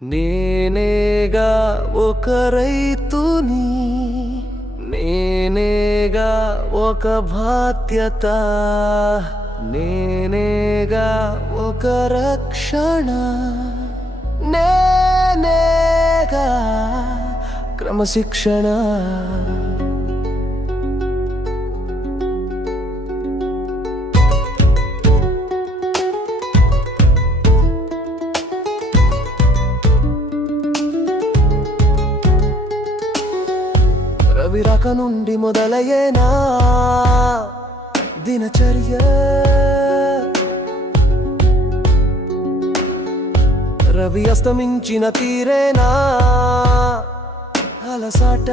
నేనేగా ఒక రైతుని, నేనేగా ఒక బాధ్యత, నేనేగా ఒక రక్షణ, నేనేగా క్రమశిక్షణ. రవిరాక నుండి మొదలయ్యేనా దినచర్య, రవి అస్తమించిన తీరేనా అలసాట.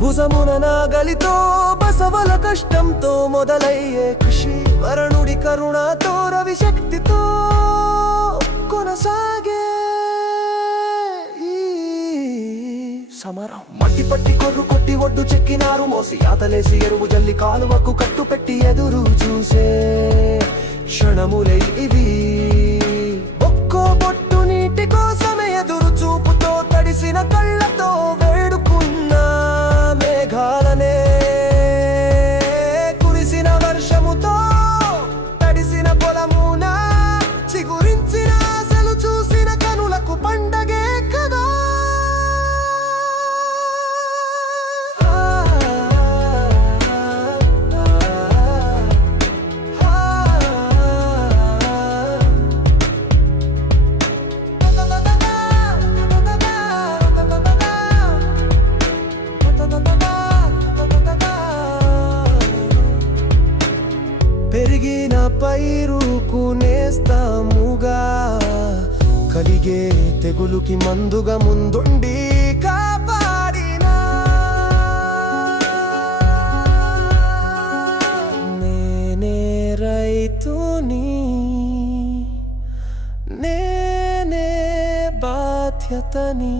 భుజమున నాగలితో బసవల కష్టంతో మొదలయ్యే కృషి, వరుణుడి కరుణతో రవి శక్తితో కొనసాగే సమరం. మట్టి పట్టి కొర్రు కొట్టి ఒడ్డు చెక్కినారు మోసి, ఆతలేసి ఎరువు జల్లి కాలువకు కట్టు పెట్టి ఎదురు చూసే క్షణములే ఇవి. ఒక్కో బొట్టు నీటి కోసమే ఎదురు చూపుతో తడిసిన కళ్ళతో వేడుకున్న మేఘాలనే, కురిసిన వర్షముతో తడిసిన పొలమున చిగురించిన ఆశలు చూసిన కనులకు పండగే కదా. పెరిగిన పైరుకు నేస్తాముగా, కలిగే తెగులుకి మందుగా ముందుండి కాపాడినా, నేనే రైతుని, నేనే బాధ్యతని.